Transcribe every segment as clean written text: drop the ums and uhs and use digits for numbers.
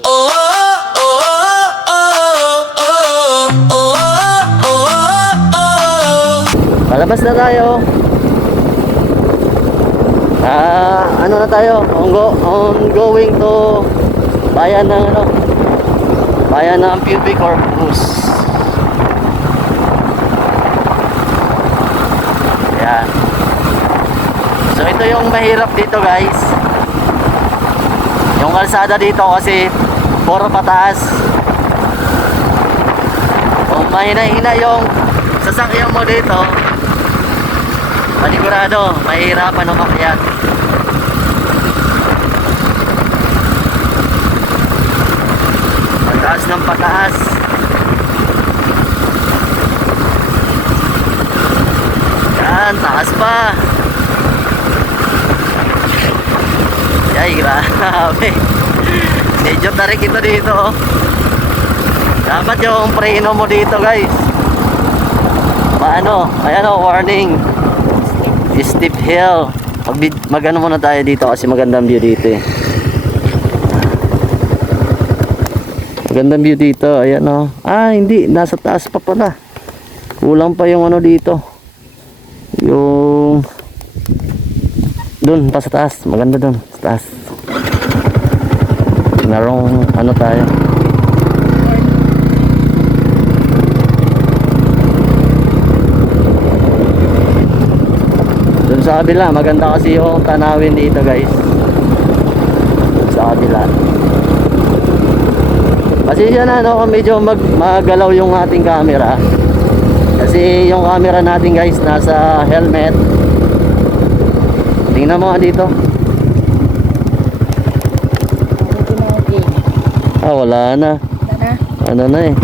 Oh, oh, oh, oh, oh, oh, oh. Palabas na tayo. Ano na tayo? Ongoing to bayan ng bayan ng Pubic Corpus. Yan. So ito yung mahirap dito, guys. Yung kalsada dito kasi puro pataas. Kung mahina-hina yung sasakyan mo dito, panigurado, mahirapan umakyat. Pataas ng pataas. Yan, taas pa. Ay, grabe. Medyo tarik ito dito. Dapat yung preno mo dito, guys. Paano? Ayan o, warning. Steep hill. Mag-ano muna tayo dito kasi magandang view dito eh. Magandang view dito. Ayan o. Hindi. Nasa taas pa pala. Kulang pa yung ano dito. Yung dun pa sa taas. Maganda dun sa taas. Narong ano tayo. Dun sa kabila. Maganda kasi yung tanawin dito, guys. Sa kabila. Pasensya na kung medyo magalaw yung ating camera. Kasi yung camera natin, guys, nasa helmet. Tingnan mo nga dito. Wala na. Ano na eh.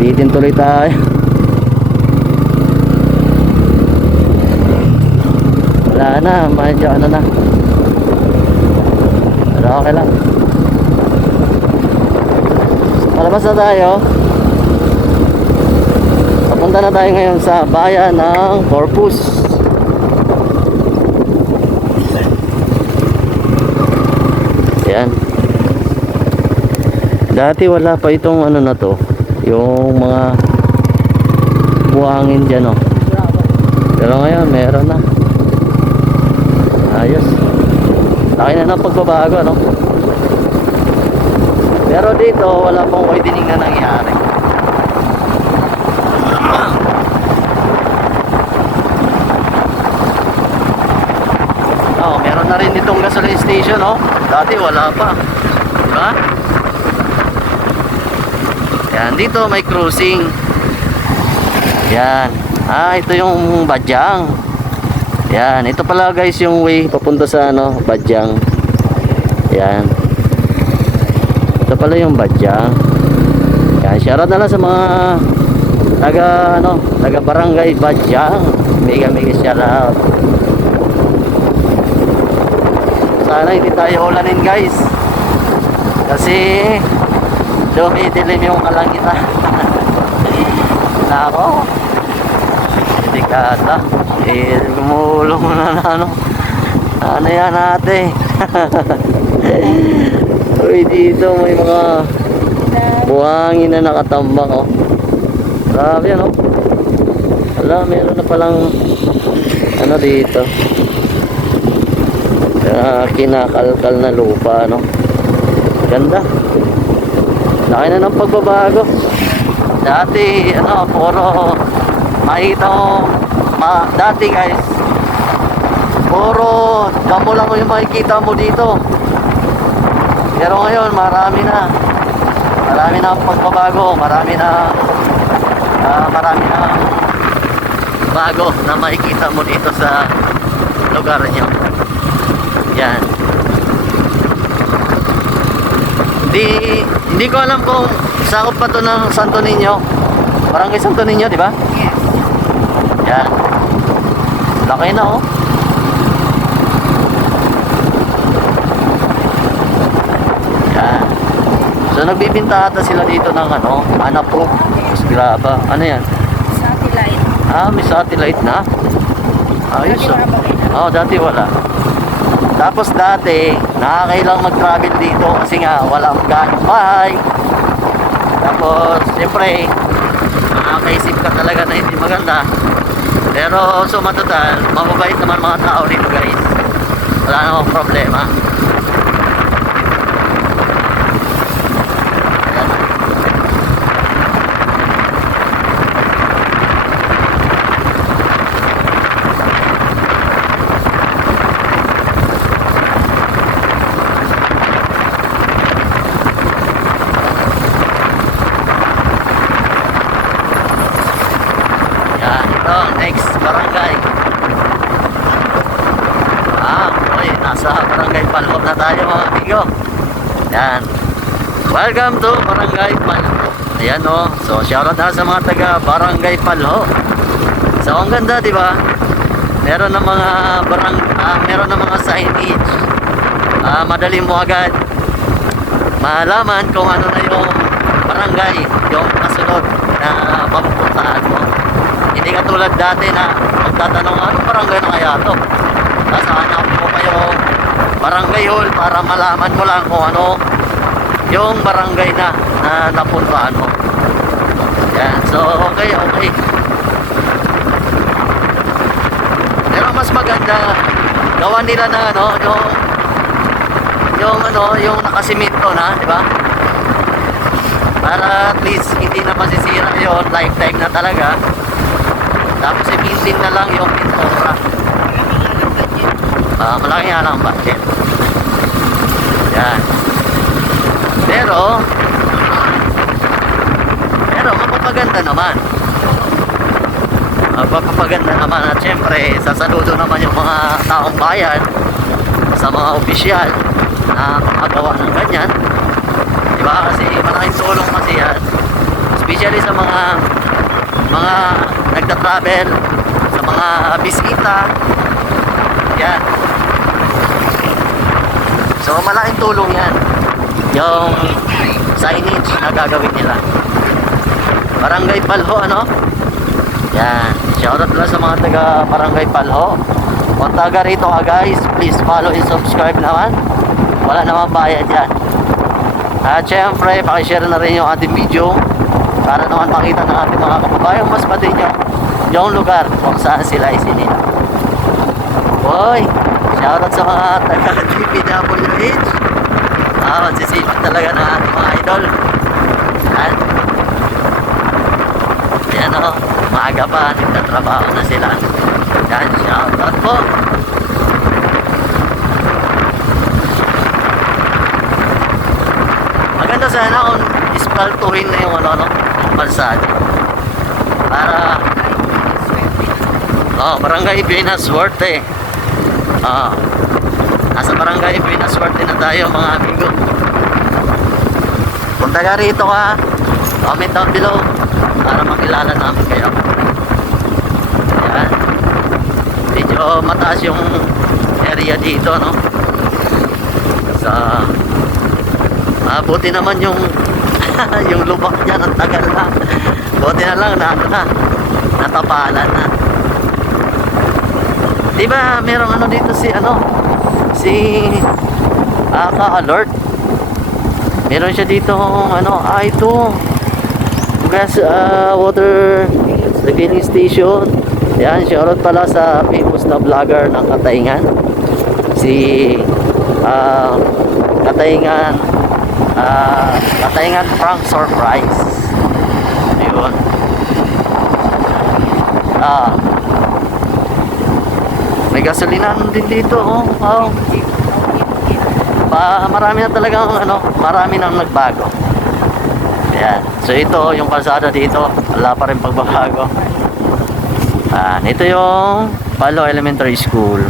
Bitin tuloy tayo. Wala na. Medyo ano na. Pero okay lang. Palabas na tayo. Papunta na tayo ngayon sa bayan ng Corpus. Yan. Dati wala pa itong ano na to, yung mga buhangin dyan, oh. Pero ngayon meron na. Ayos. Laki na ng pagbabago, no? Pero dito wala pong widening na nangyari. Meron na rin itong gasoline station, oh. Dati wala pa. Diba? Yan, dito may cruising. Yan. Ito yung Badyang. Yan, ito pala, guys, yung way papunta sa Badyang. Yan. Ito pala yung Badyang. Yan, shoutout na lang sa mga taga barangay Badyang. Mega shoutout. Sana hindi tayo ulanin, guys, kasi dumidilim yung kalangitan. Nako, hindi kata gumulong na ano yan ate. Uy, dito may mga buhangin na nakatambak, oh. Grabe, ano. Wala, meron na palang ano dito, kinakalkal na lupa, no? Ganda. Laki na ng pagbabago. Dati puro makita mo dati, guys, puro damo lang yung makikita mo dito. Pero ngayon marami na ang pagbabago. Marami na bago na makikita mo dito sa lugar nyo. Yan. Hindi ko alam kung sakop pa to ng Santo Niño. Barangay Santo Niño, di ba? Yes. Yan. Laki na, oh. Yan. So nagbibinta ata sila dito ng Anapo, Graba. Ano yan? Satellite. May satellite na. Ayos, oh. Dati wala. Dati wala. Tapos dati, nakakailang mag-travel dito kasi nga walang ganong bahay. Tapos, siyempre, makakaisip ka talaga na hindi maganda. Pero, sumatotal, mababait naman mga tao dito guys. Wala namang problema. Next barangay. Okay, nasa barangay Palho na tayo mga amigo. Yan. Welcome to barangay Palho. Ayan o. So shoutout na sa mga taga barangay Palho. So ang ganda, di ba? Meron ng mga meron ng mga signage. Madali mo agad malaman kung ano na yung barangay, yung kasunod na mapupuntahan mo. Hindi katulad dati na magtatanong anong barangay na kaya to. Tapos hanap mo pa yung barangay hall para malaman mo lang kung ano yung barangay na napuntaan mo. Yan. So okay. Pero mas maganda gawa nila na yung nakasimento na, di ba? Para at least hindi na masisira yun, lifetime na talaga. Tapos i-pinsin na lang yung pintura. Malaki nga lang ang budget. Yan. Pero mapapaganda naman. Mapapaganda naman. At syempre, sasaludo naman yung mga taong bayan sa mga opisyal na makagawa ng ganyan. Diba? Kasi malaking tulong kasi yan. Especially sa mga nagta-travel, sa mga bisita. Yan. So malaking tulong yan yung signage na gagawin nila. Barangay Palho, ano? Yan. Shoutout lang sa mga taga Barangay Palho. Kung taga rito ka guys, please follow and subscribe naman. Wala namang bayad yan. At syempre, pakishare na rin yung ating video para naman makita ng ating mga kababayang mas pati yung lugar kung saan sila isinila. Boy, shoutout sa mga taga DPWH. Magsisipag talaga ng ating mga idol. Yan o, maaga pa, nagtatrabaho na sila. Yan, shoutout po. Maganda sana kung ispaltuhin na yung kalsada. Para barangay Binaswerte. Nasa barangay Binaswerte na tayo mga amigo. Kung taga rito ka, comment down below para makilala namin kayo. Ayan. Medyo mataas yung area dito, no? Sa buti naman yung yung lubak niya ang tagal na. Buti na lang natapalan na. Diba merong dito si ka-alert. Meron siya dito ito gas water refilling station. Yan, shoutout pala sa famous na vlogger ng Katayngan, si Katayngan Frank Surprise. Ayun. May gasolinahan din dito, marami na talagang marami nang nagbago. Ayan. So ito yung kalsada dito, wala pa rin pagbabago. Ito yung Palho Elementary School.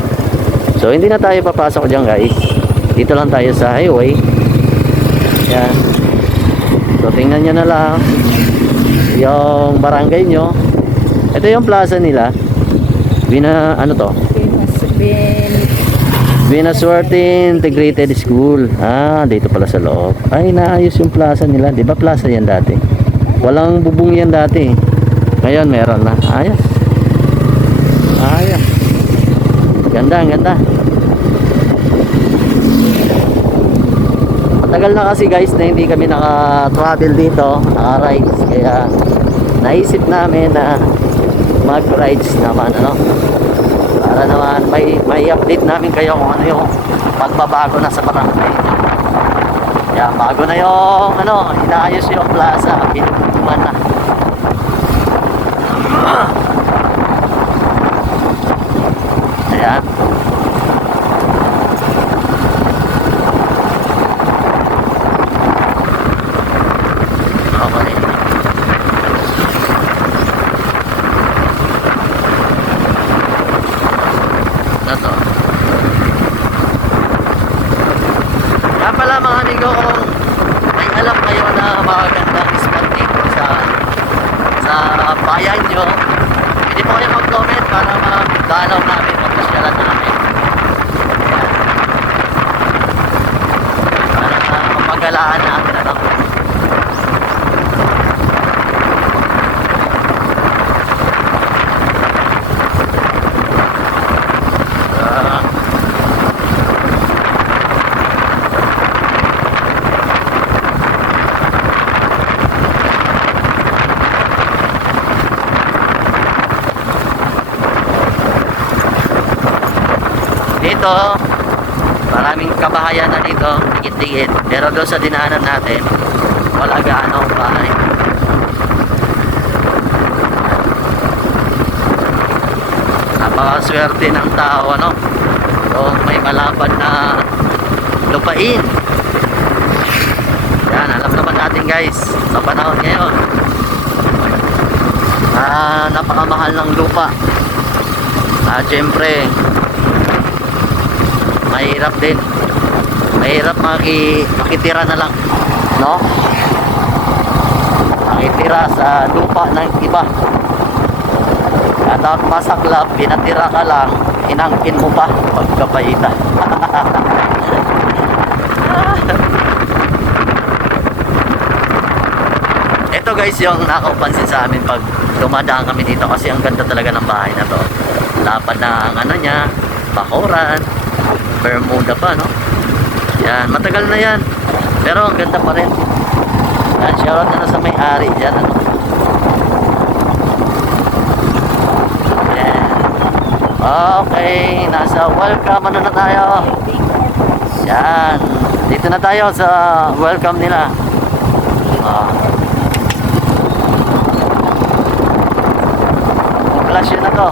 So hindi na tayo papasok diyan guys. Dito lang tayo sa highway. Ayan. So tingnan nyo na lang yung barangay nyo. Ito yung plaza nila. Binaswerte Integrated School. Dito pala sa loob. Ay, naayos yung plaza nila. Di ba plaza yan dati? Walang bubong yan dati. Ngayon meron na. Ayos. Ganda, ganda. matagal na kasi guys na hindi kami naka-travel dito, naka-rides. Kaya naisip namin na mag-rides naman, ano. Para naman may update namin kayo kung ano yung pagbabago na sa barangay. Yan, bago na yung ano, inaayos yung plaza, pinuputuman na. Ayan. Okay. Ano to? Kaya pala mga amigo, kung may alam kayo na magandang spot dito sa bayan nyo, pwede po kayo mag-comment para mag-dalaw namin, mag-pasyalan namin. Para mapagalaan natin, ano. Dito, maraming kabahayan na dito, dikit-dikit. Pero doon sa dinaanan natin, wala gaano bahay. Napakaswerte ng tao, ano? So, may malapad na lupain. Yan, alam naman natin guys, sa panahon ngayon, napakamahal ng lupa. Siyempre, mahirap din. Mahirap makitira na lang, no? Makitira sa lupa ng iba. At ang masaklap, pinatira ka lang, inangkin mo pa pagkapaitan. Ito guys yung nakaupansin sa amin pag dumadaan kami dito, kasi ang ganda talaga ng bahay na to. Lapad na ang ano niya, bakuran, Bermuda pa, no? Yan, matagal na yan. Pero ang ganda pa rin. Yan, shoutout na sa may-ari. Yan, ano? Yan. Okay, nasa welcome ano na tayo. Yan. Dito na tayo sa welcome nila. Flash yun na to.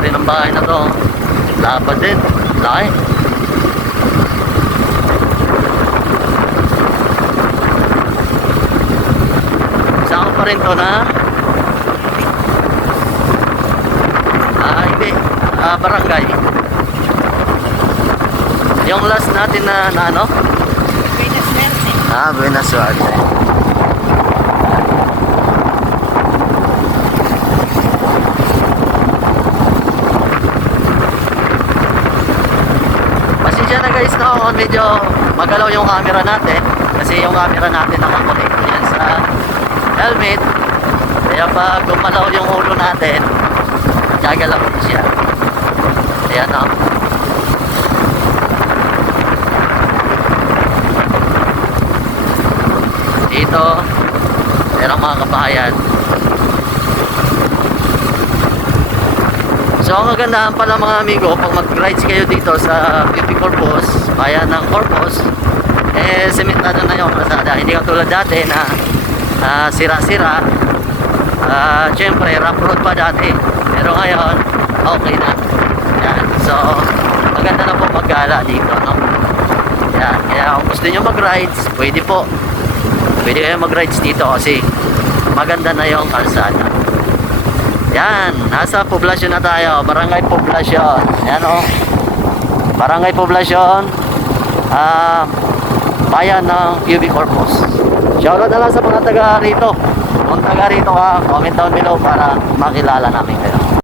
Rin ang bahay na to, lapad din, laki. Saan pa rin to na hindi, barangay. Yung last natin na ano, Buenas Suerte. Buenas Suerte. Pasensya na guys, no, medyo magalaw yung camera natin kasi yung camera natin nakakonect yan sa helmet, kaya pag gumalaw yung ulo natin gagalaw din siya. Ayan, no. Dito merong mga kabahayan. So ang kagandahan pala mga amigo, pag mag-rides kayo dito sa UP Corpus, bayan ng Corpus, sementado na yung kalsada. Hindi katulad dati na sira-sira. Siyempre rough road pa dati, pero ngayon okay na. Yan. So maganda na po mag-gala dito, no? Yan. Kaya kung gusto nyo mag-rides, pwede po, pwede kayo mag-rides dito kasi maganda na yung kalsada. Yan, nasa poblasyon na tayo, Barangay Poblasyon. Yan, oh. Barangay Poblasyon, bayan ng UP Corpus. Shoutout na lang sa mga taga rito. Kung taga rito ka, comment down below para makilala namin kayo.